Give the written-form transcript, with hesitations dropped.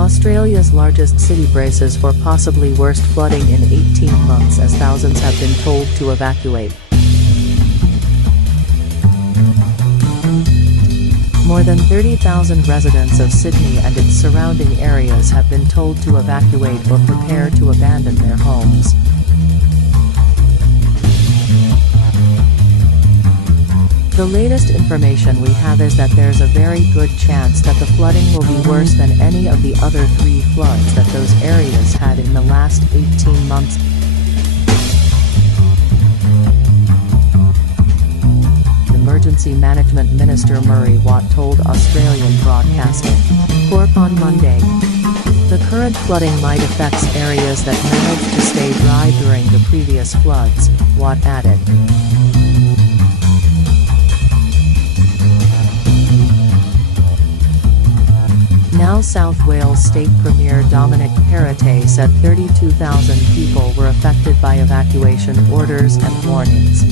Australia's largest city braces for possibly worst flooding in 18 months as thousands have been told to evacuate. More than 30,000 residents of Sydney and its surrounding areas have been told to evacuate or prepare to abandon their homes. The latest information we have is that there's a very good chance that the flooding will be worse than any of the other 3 floods that those areas had in the last 18 months. Emergency Management Minister Murray Watt told Australian Broadcasting Corp on Monday. The current flooding might affect areas that managed to stay dry during the previous floods, Watt added. New South Wales State Premier Dominic Perrottet said 32,000 people were affected by evacuation orders and warnings.